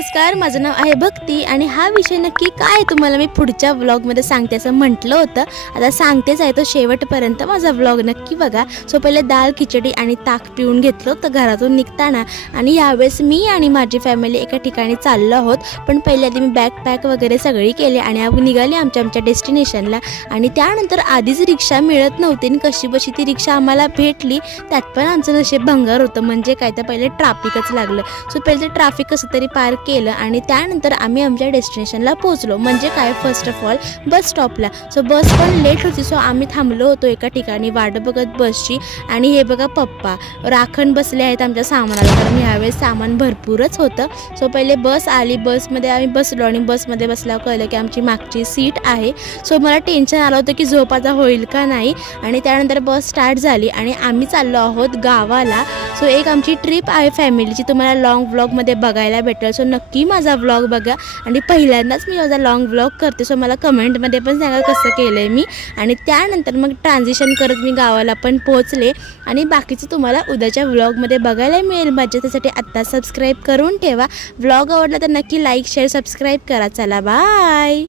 नमस्कार, माझं नाव आहे भक्ती आणि हा विषय नक्की काय आहे तुम्हाला मी पुढच्या व्लॉगमध्ये सांगते असं म्हटलं होतं. आता सांगतेच आहे, तो शेवटपर्यंत माझा व्लॉग नक्की बघा. सो पहिले डाळ खिचडी आणि ताक पिऊन घेतलं होतं घरातून निघताना आणि यावेळेस मी आणि माझी फॅमिली एका ठिकाणी चाललो आहोत. पण पहिले आधी मी बॅग पॅक वगैरे सगळी केली आणि निघाली आमच्या डेस्टिनेशनला. आणि त्यानंतर आधीच रिक्षा मिळत नव्हती आणि कशीबशी ती रिक्षा आम्हाला भेटली. त्यात पण आमचं नशीब भंगार होतं, म्हणजे काय तर पहिले ट्रॅफिकच लागलं. सो पहिले ते ट्रॅफिक कसं तरी पार केलं आणि त्यानंतर आम्ही आमच्या डेस्टिनेशनला पोहोचलो. म्हणजे काय, फर्स्ट ऑफ ऑल बस स्टॉपला. सो बस पण लेट होती, सो आम्ही थांबलो होतो एका ठिकाणी वाट बघत बसची. आणि हे बघा पप्पा राखण बसले आहेत आमच्या सामानाला, कारण ह्यावेळेस सामान भरपूरच होतं. सो पहिले बस आली, बसमध्ये आम्ही बसलो आणि बसमध्ये बसल्यावर कळलं की आमची मागची सीट आहे. सो मला टेन्शन आलं होतं की झोप आता होईल का नाही. आणि त्यानंतर बस स्टार्ट झाली आणि आम्ही चाललो आहोत गावाला. सो एक आमची ट्रिप आहे फॅमिलीची, तुम्हाला लॉंग व्लॉगमध्ये बघायला भेटेल. सो नक्की माझा व्लॉग बघा. आणि पहिल्यांदाच मी माझा लॉंग व्लॉग करते, सो मला कमेंटमध्ये पण सांगा कसं केलं आहे मी. आणि त्यानंतर मग ट्रान्झिशन करत मी गावाला पण पोहोचले आणि बाकीचं तुम्हाला उद्याच्या व्लॉगमध्ये बघायला मिळेल मजा. त्यासाठी आत्ता सबस्क्राईब करून ठेवा. व्लॉग आवडला तर नक्की लाईक शेअर सबस्क्राईब करा. चला बाय.